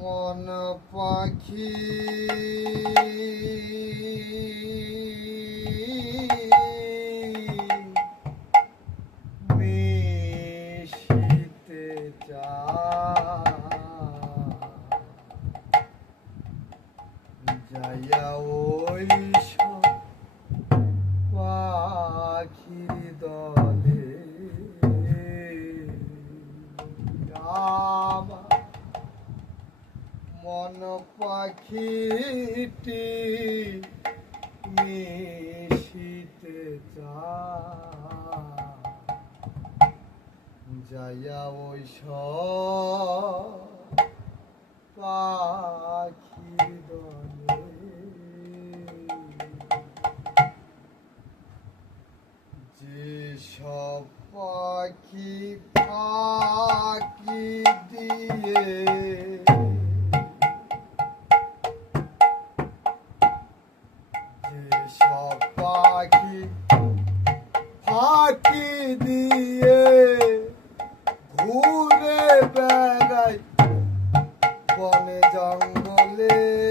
মন পাখি মিশিতে যা প্রাণ পাখিটি মিশিতে যাইয়া ওই পাখি দলে যে সব পাখি পাখি দিয়ে জঙ্গলে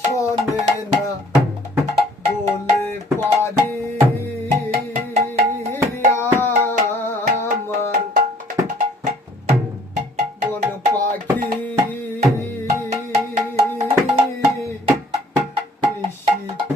শোনে না বলে পারি আমার। বন পাখি শীত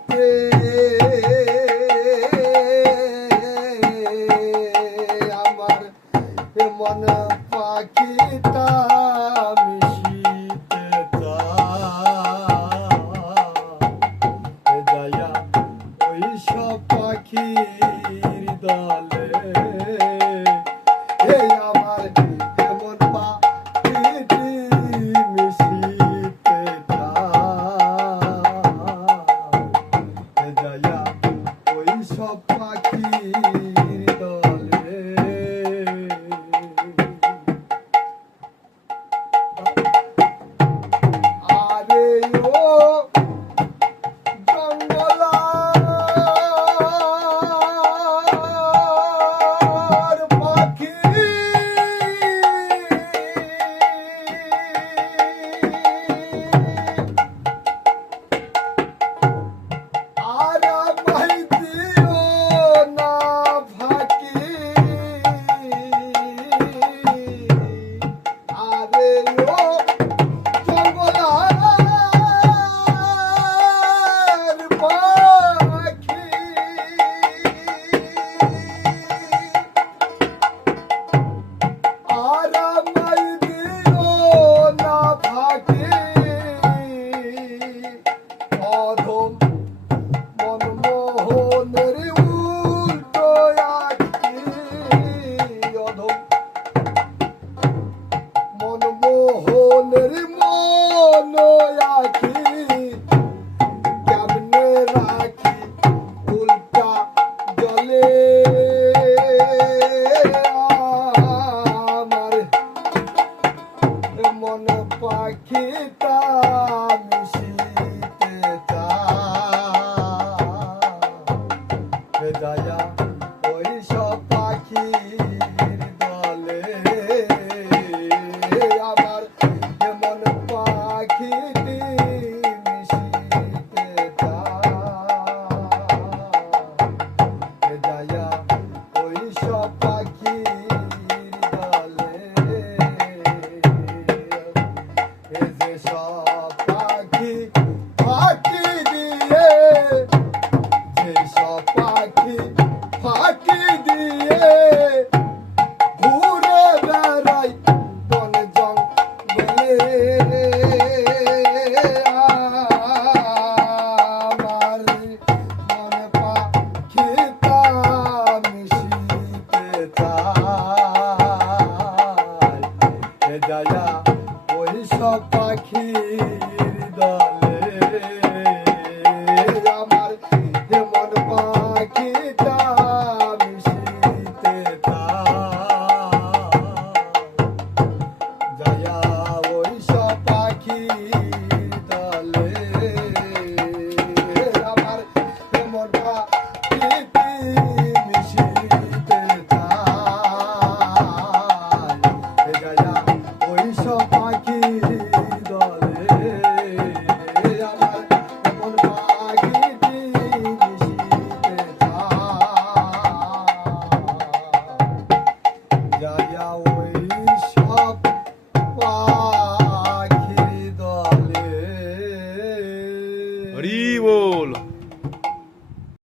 yeah.